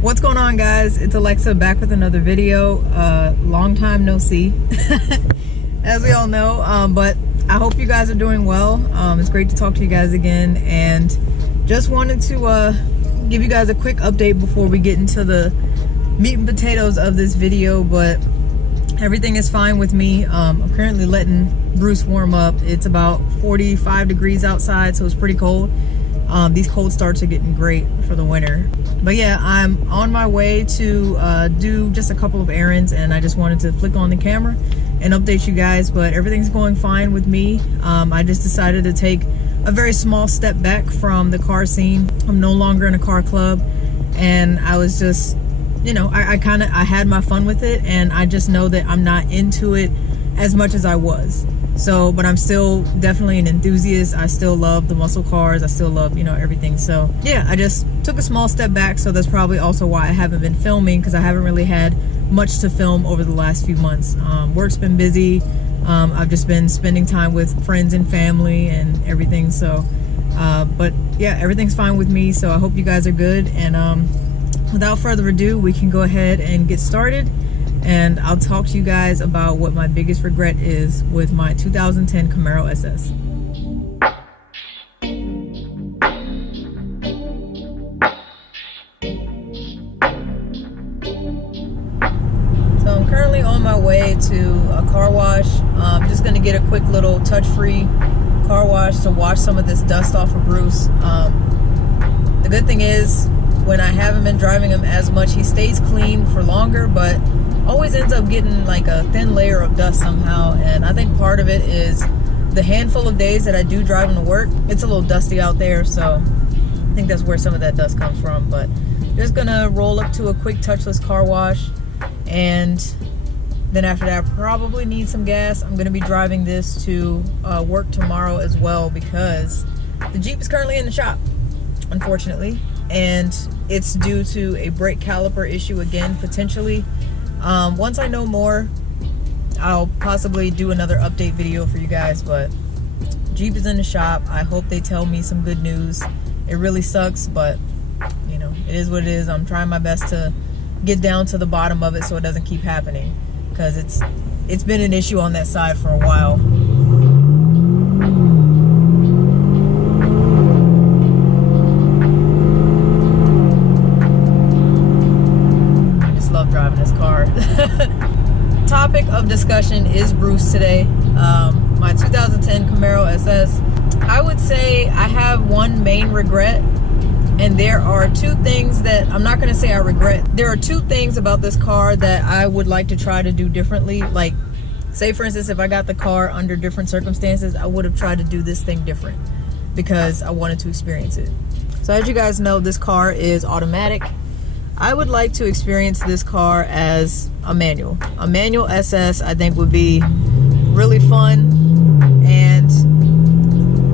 What's going on, guys? It's Alexa back with another video. Long time no see, as we all know, but I hope you guys are doing well. It's great to talk to you guys again, and just wanted to give you guys a quick update before we get into the meat and potatoes of this video. But everything is fine with me. I'm currently letting Bruce warm up. It's about 45 degrees outside, so it's pretty cold. These cold starts are getting great for the winter. But yeah, I'm on my way to do just a couple of errands, and I just wanted to flick on the camera and update you guys. But everything's going fine with me. I just decided to take a very small step back from the car scene. I'm no longer in a car club, and I was just, you know, I had my fun with it, and I just know that I'm not into it as much as I was. So, but I'm still definitely an enthusiast. I still love the muscle cars. I still love, you know, everything. So yeah, I just took a small step back. So that's probably also why I haven't been filming, because I haven't really had much to film over the last few months. Work's been busy. I've just been spending time with friends and family and everything. So, but yeah, everything's fine with me. So I hope you guys are good. And without further ado, we can go ahead and get started. And I'll talk to you guys about what my biggest regret is with my 2010 Camaro SS. So I'm currently on my way to a car wash. I'm just gonna get a quick little touch-free car wash to wash some of this dust off of Bruce. The good thing is, when I haven't been driving him as much, he stays clean for longer, but always ends up getting like a thin layer of dust somehow. And I think part of it is the handful of days that I do drive him to work, it's a little dusty out there, so I think that's where some of that dust comes from. But just gonna roll up to a quick touchless car wash, and then after that I probably need some gas. I'm gonna be driving this to work tomorrow as well, because the Jeep is currently in the shop, unfortunately, and it's due to a brake caliper issue again, potentially. Once I know more, I'll possibly do another update video for you guys. But Jeep is in the shop. I hope they tell me some good news. It really sucks, but you know, it is what it is. I'm trying my best to get down to the bottom of it so it doesn't keep happening, because it's been an issue on that side for a while. Driving this car. Topic of discussion is Bruce today. My 2010 Camaro SS. I would say I have one main regret, and there are two things that I'm not going to say I regret. There are two things about this car that I would like to try to do differently. Like, say for instance, if I got the car under different circumstances, I would have tried to do this thing different because I wanted to experience it. So as you guys know, this car is automatic. I would like to experience this car as a manual. A manual SS, I think, would be really fun. And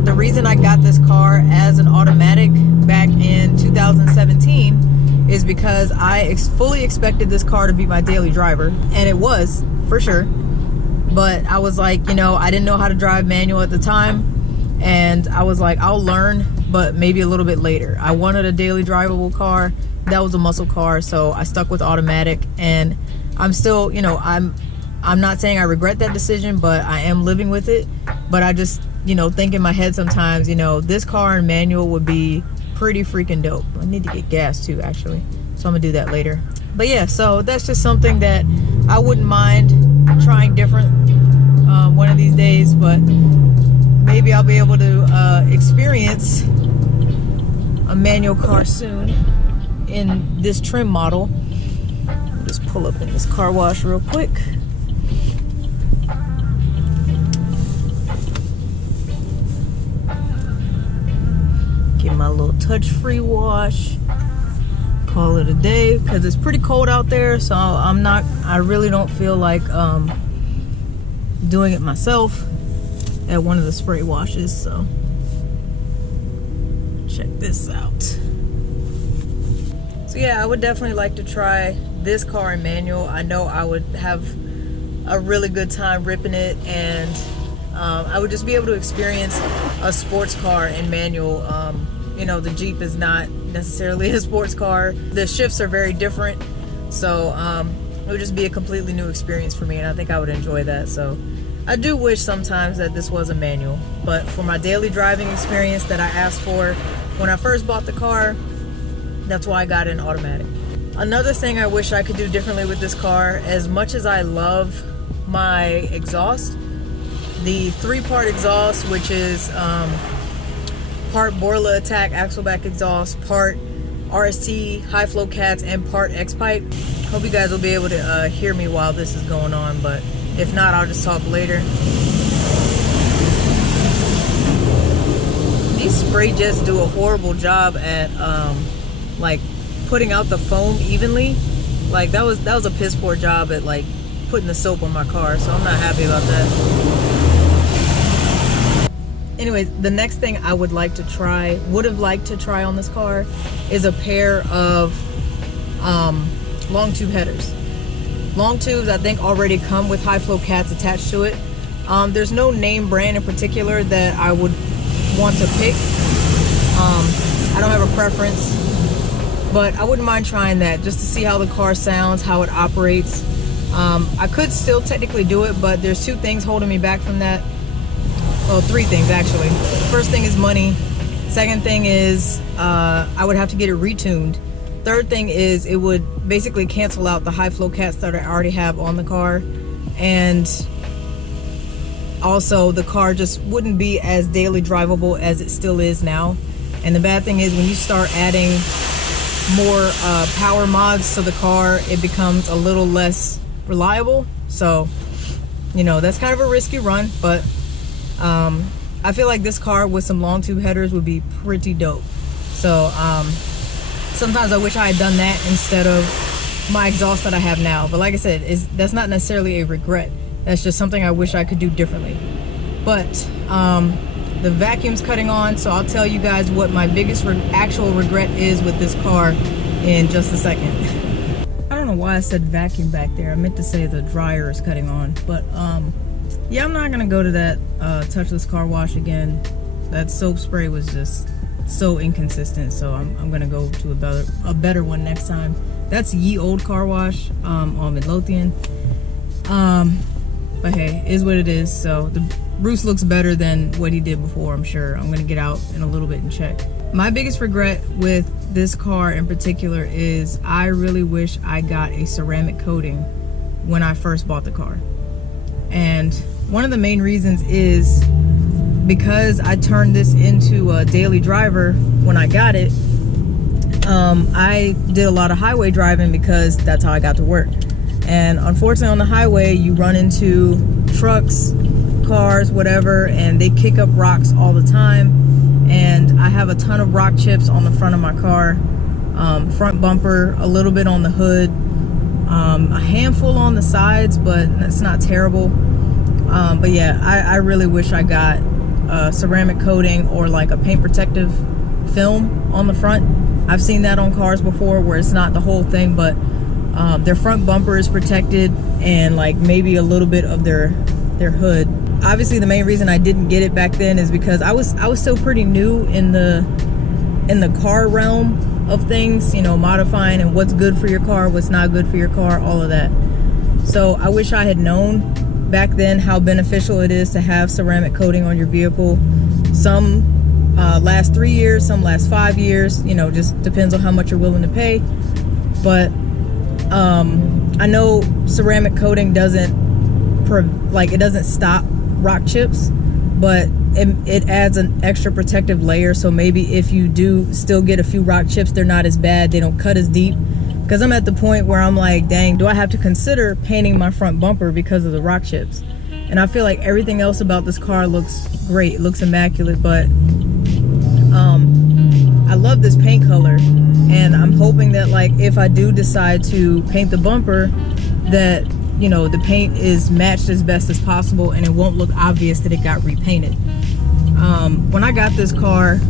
the reason I got this car as an automatic back in 2017 is because I fully expected this car to be my daily driver. And it was, for sure. But I was like, you know, I didn't know how to drive manual at the time. And I was like, I'll learn, but maybe a little bit later. I wanted a daily drivable car. That was a muscle car, so I stuck with automatic. And I'm still, you know, I'm not saying I regret that decision, but I am living with it. But I just, you know, think in my head sometimes, you know, this car in manual would be pretty freaking dope. I need to get gas too, actually, so I'm gonna do that later. But yeah, so that's just something that I wouldn't mind trying different one of these days. But maybe I'll be able to experience a manual car soon in this trim model. I'll just pull up in this car wash real quick. Get my little touch-free wash. call it a day because it's pretty cold out there. So I really don't feel like doing it myself at one of the spray washes. So check this out. So yeah, I would definitely like to try this car in manual. I know I would have a really good time ripping it, and I would just be able to experience a sports car in manual. You know, the Jeep is not necessarily a sports car. The shifts are very different, so it would just be a completely new experience for me, and I think I would enjoy that. So I do wish sometimes that this was a manual, but for my daily driving experience that I asked for when I first bought the car, that's why I got it in automatic. Another thing I wish I could do differently with this car, as much as I love my exhaust, the 3-part exhaust, which is part Borla Attack Axleback exhaust, part RST high flow cats, and part X-pipe. Hope you guys will be able to hear me while this is going on, but if not, I'll just talk later. These spray jets do a horrible job at like putting out the foam evenly. Like that was a piss poor job at like putting the soap on my car, so I'm not happy about that. Anyways, the next thing I would have liked to try on this car is a pair of long tube headers. Long tubes I think already come with high flow cats attached to it. There's no name brand in particular that I would want to pick. I don't have a preference, but I wouldn't mind trying that just to see how the car sounds, how it operates. I could still technically do it, but there's 2 things holding me back from that. Well, 3 things actually. First thing is money. Second thing is I would have to get it retuned. Third thing is it would basically cancel out the high flow cats that I already have on the car, and also the car just wouldn't be as daily drivable as it still is now. And the bad thing is when you start adding more power mods to the car, it becomes a little less reliable. So, you know, that's kind of a risky run, but I feel like this car with some long tube headers would be pretty dope. So sometimes I wish I had done that instead of my exhaust that I have now. But like I said, that's not necessarily a regret. That's just something I wish I could do differently. But the vacuum's cutting on, so I'll tell you guys what my biggest actual regret is with this car in just a second. I don't know why I said vacuum back there. I meant to say the dryer is cutting on. But yeah, I'm not gonna go to that touchless car wash again. That soap spray was just so inconsistent, so I'm gonna go to a better one next time. That's Ye Old Car Wash on Midlothian. But hey, is what it is. So the Bruce looks better than what he did before, I'm sure. I'm gonna get out in a little bit and check. My biggest regret with this car in particular is I really wish I got a ceramic coating when I first bought the car. And one of the main reasons is because I turned this into a daily driver when I got it. I did a lot of highway driving because that's how I got to work. And unfortunately on the highway, you run into trucks, cars, whatever, and they kick up rocks all the time. And I have a ton of rock chips on the front of my car, front bumper, a little bit on the hood, a handful on the sides, but that's not terrible. But yeah, I really wish I got a ceramic coating or like a paint protective film on the front. I've seen that on cars before where it's not the whole thing, but their front bumper is protected and like maybe a little bit of their hood. Obviously the main reason I didn't get it back then is because I was still pretty new in the car realm of things, you know, modifying and what's good for your car, what's not good for your car, all of that. So I wish I had known back then how beneficial it is to have ceramic coating on your vehicle. Some last 3 years, some last 5 years, you know, just depends on how much you're willing to pay. But I know ceramic coating doesn't stop rock chips, but it adds an extra protective layer. So maybe if you do still get a few rock chips, they're not as bad, they don't cut as deep. Because I'm at the point where I'm like, dang, do I have to consider painting my front bumper because of the rock chips? And I feel like everything else about this car looks great, it looks immaculate, but I love this paint color. and I'm hoping that like if I do decide to paint the bumper, that you know the paint is matched as best as possible and it won't look obvious that it got repainted. When I got this car,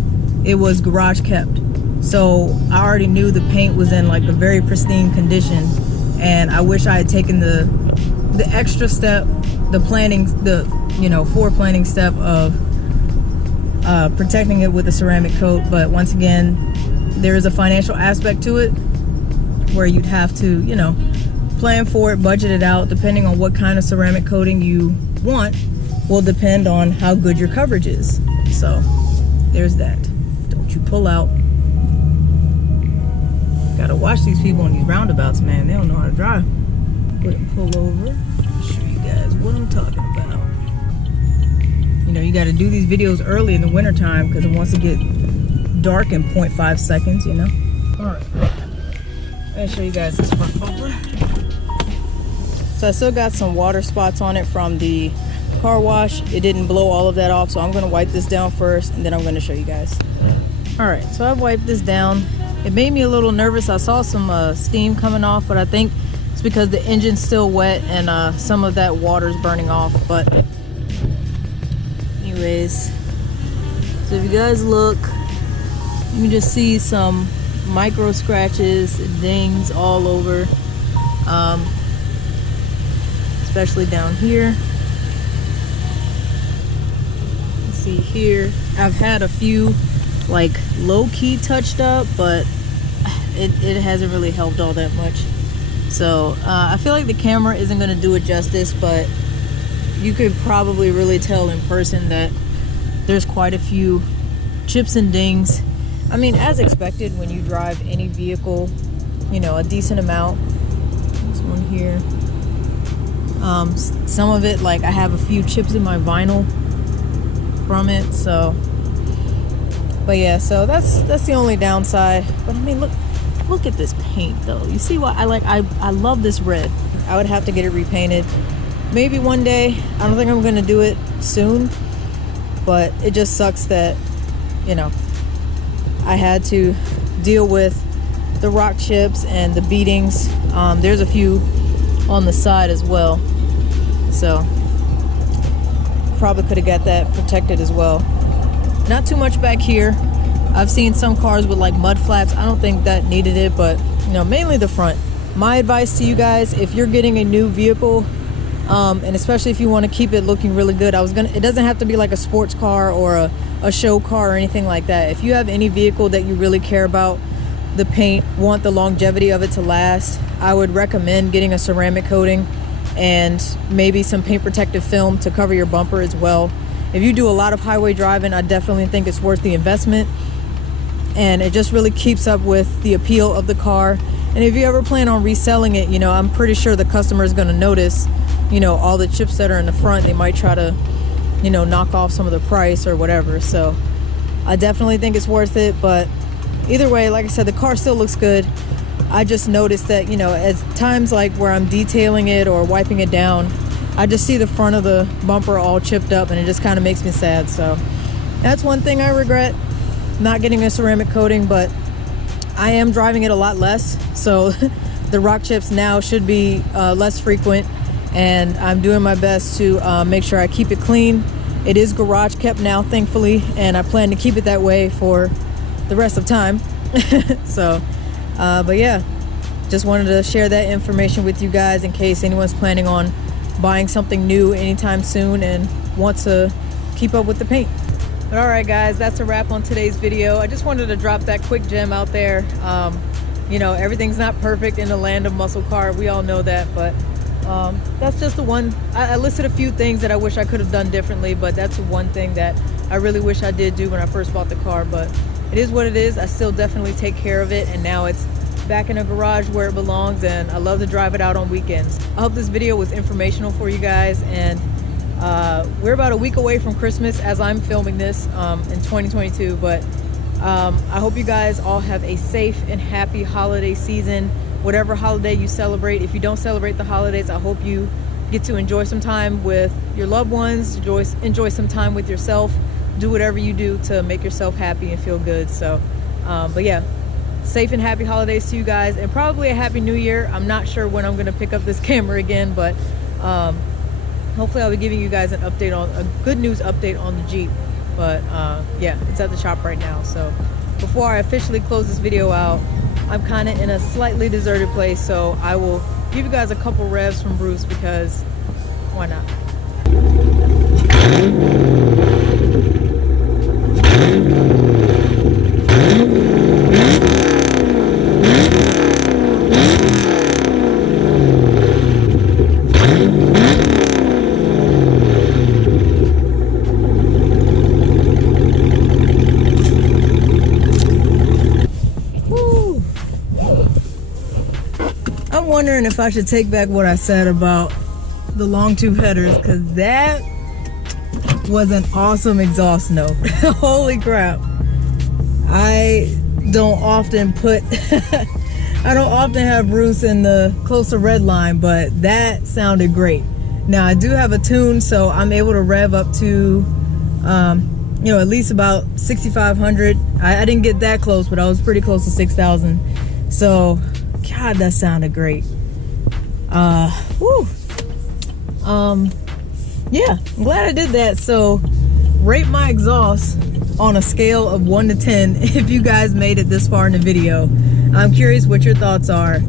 it was garage kept, so I already knew the paint was in like a very pristine condition, and I wish I had taken the extra step, the planning, the foreplanning step of protecting it with a ceramic coat. But once again, there is a financial aspect to it where you'd have to plan for it, budget it out. Depending on what kind of ceramic coating you want will depend on how good your coverage is. So there's that. Don't you pull out. Gotta watch these people on these roundabouts, man. They don't know how to drive. Go ahead and pull over. Show you guys what I'm talking about. You got to do these videos early in the winter time because it wants to get dark in 0.5 seconds. All right, I'm gonna show you guys this front bumper. So I still got some water spots on it from the car wash. It didn't blow all of that off, so I'm gonna wipe this down first and then I'm gonna show you guys. All right, so I've wiped this down. It made me a little nervous. I saw some steam coming off, but I think it's because the engine's still wet and some of that water's burning off. But anyways, so if you guys look, you can just see some micro scratches, dings all over, especially down here. You see here, I've had a few like low-key touched up, but it hasn't really helped all that much. So I feel like the camera isn't going to do it justice, but you could probably really tell in person that there's quite a few chips and dings. I mean, as expected when you drive any vehicle, a decent amount. This one here. Some of it, like I have a few chips in my vinyl from it, so. But yeah, so that's the only downside. But I mean, look at this paint though. You see what I love this red. I would have to get it repainted. Maybe one day. I don't think I'm gonna do it soon, but it just sucks that I had to deal with the rock chips and the beatings. There's a few on the side as well, so probably could have got that protected as well. Not too much back here. I've seen some cars with like mud flaps. I don't think that needed it, but mainly the front. My advice to you guys, if you're getting a new vehicle, and especially if you want to keep it looking really good, it doesn't have to be like a sports car or a show car or anything like that. If you have any vehicle that you really care about the paint, want the longevity of it to last, I would recommend getting a ceramic coating and maybe some paint protective film to cover your bumper as well. If you do a lot of highway driving, I definitely think it's worth the investment, and it just really keeps up with the appeal of the car. And if you ever plan on reselling it, I'm pretty sure the customer is going to notice all the chips that are in the front. They might try to knock off some of the price or whatever. So I definitely think it's worth it. But either way, like I said, the car still looks good. I just noticed that at times like where I'm detailing it or wiping it down, I just see the front of the bumper all chipped up, and it just kind of makes me sad. So that's one thing I regret, not getting a ceramic coating. But I am driving it a lot less, so the rock chips now should be less frequent, and I'm doing my best to make sure I keep it clean. It is garage kept now, thankfully, and I plan to keep it that way for the rest of time. So but yeah, just wanted to share that information with you guys in case anyone's planning on buying something new anytime soon and want to keep up with the paint. But all right guys, that's a wrap on today's video. I just wanted to drop that quick gem out there. Everything's not perfect in the land of muscle car, we all know that, but that's just the one. I listed a few things that I wish I could have done differently, but that's one thing that I really wish I did do when I first bought the car. But it is what it is. I still definitely take care of it, and now it's back in a garage where it belongs, and I love to drive it out on weekends. I hope this video was informational for you guys, and we're about a week away from Christmas as I'm filming this in 2022, but I hope you guys all have a safe and happy holiday season, whatever holiday you celebrate. If you don't celebrate the holidays, I hope you get to enjoy some time with your loved ones, enjoy some time with yourself, do whatever you do to make yourself happy and feel good. So but yeah, safe and happy holidays to you guys, and probably a happy new year. I'm not sure when I'm gonna pick up this camera again, but hopefully I'll be giving you guys an update on a good news update on the Jeep. But yeah, it's at the shop right now. So before I officially close this video out, I'm kind of in a slightly deserted place, so I will give you guys a couple revs from Bruce, because why not? I'm wondering if I should take back what I said about the long tube headers, because that was an awesome exhaust note. Holy crap. I don't often have Bruce in the closer red line, but that sounded great. Now I do have a tune, so I'm able to rev up to you know, at least about 6,500. I didn't get that close, but I was pretty close to 6,000. So God, that sounded great. Yeah, I'm glad I did that. So rate my exhaust on a scale of 1 to 10 if you guys made it this far in the video. I'm curious what your thoughts are,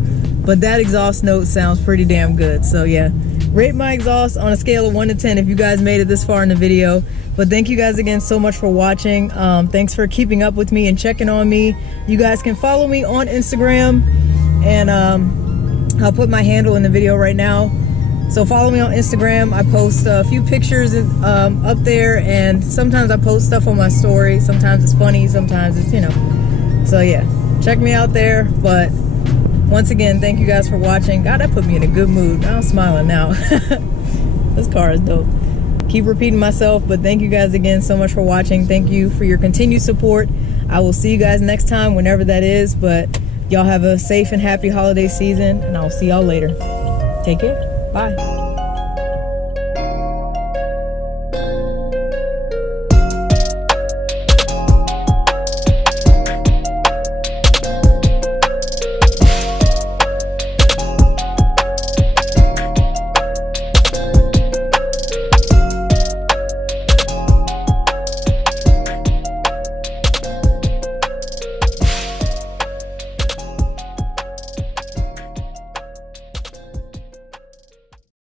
but that exhaust note sounds pretty damn good. So yeah, rate my exhaust on a scale of 1 to 10 if you guys made it this far in the video. But thank you guys again so much for watching. Thanks for keeping up with me and checking on me. You guys can follow me on Instagram, and I'll put my handle in the video right now. So follow me on Instagram. I post a few pictures up there, and sometimes I post stuff on my story. Sometimes it's funny, sometimes it's, you know. So yeah, check me out there. But once again, thank you guys for watching. God, that put me in a good mood. I'm smiling now. This car is dope. Keep repeating myself, but thank you guys again so much for watching. Thank you for your continued support. I will see you guys next time, whenever that is. But y'all have a safe and happy holiday season, and I'll see y'all later. Take care. Bye.